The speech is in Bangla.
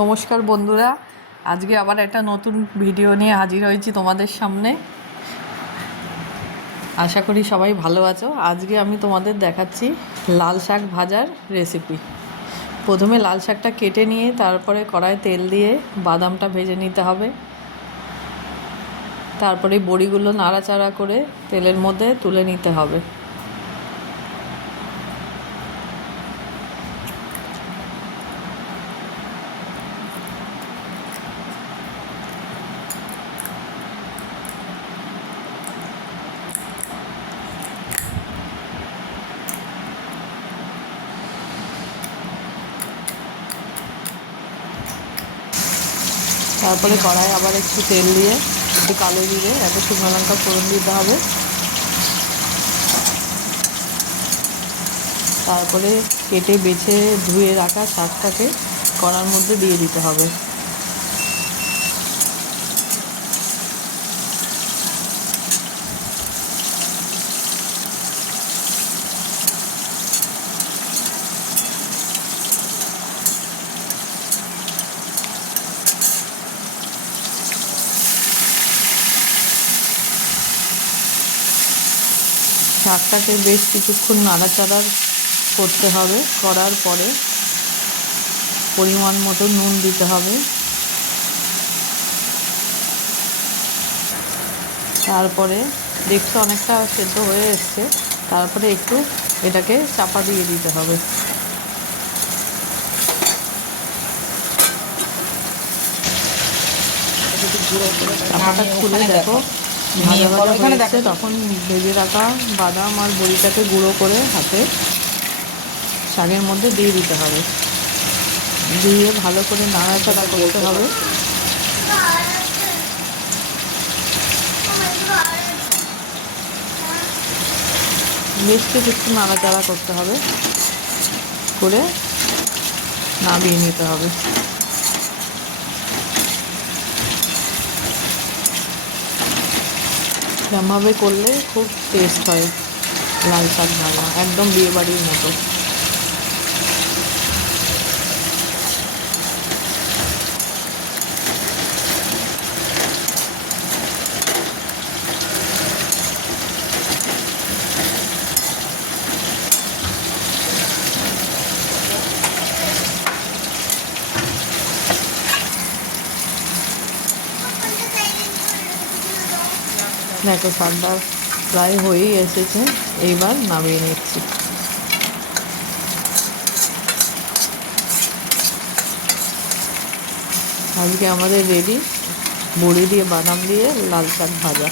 নমস্কার বন্ধুরা, আজকে আবার একটা নতুন ভিডিও নিয়ে হাজির হয়েছি তোমাদের সামনে। আশা করি সবাই ভালো আছো। আজকে আমি তোমাদের দেখাচ্ছি লাল শাক ভাজার রেসিপি। প্রথমে লাল শাকটা কেটে নিয়ে তারপরে কড়ায় তেল দিয়ে বাদামটা ভেজে নিতে হবে। তারপরে বড়িগুলো নাড়াচাড়া করে তেলের মধ্যে তুলে নিতে হবে। তারপরে কড়ায় আবার একটু তেল দিয়ে একটু কালো জিরে একটু শুকনো লঙ্কা ফোড়ন দিতে হবে। তারপরে কেটে বেছে ধুয়ে রাখা শাকটাকে কড়ার মধ্যে দিয়ে দিতে হবে। শাকটাকে বেশ কিছুক্ষণ নাড়াচাড়া করতে হবে। করার পরে পরিমাণ মতো নুন দিতে হবে। তারপরে দেখতে অনেকটা সেদ্ধ হয়ে এসছে, তারপরে একটু এটাকে চাপা দিয়ে দিতে হবে। চাপাটা খুলে দেখো ভাজা ভাজা হয়ে যাচ্ছে, তখন ভেজে রাখা বাদাম আর বড়িটাকে গুঁড়ো করে হাতে শাকের মধ্যে দিয়ে দিতে হবে। দিয়ে ভালো করে নাড়াচাড়া করতে হবে। বেশ একটু নাড়াচাড়া করতে হবে, করে নামিয়ে নিতে হবে। এমনভাবে করলে খুব টেস্ট হয় লাল শাক ভাজা, একদম বিয়েবাড়ির মতো। দেখো শাকটা প্রায় হয়েই এসেছে, এইবার নামিয়ে নিচ্ছি। আজকে আমাদের রেডি বড়ি দিয়ে বাদাম দিয়ে লাল শাক ভাজা।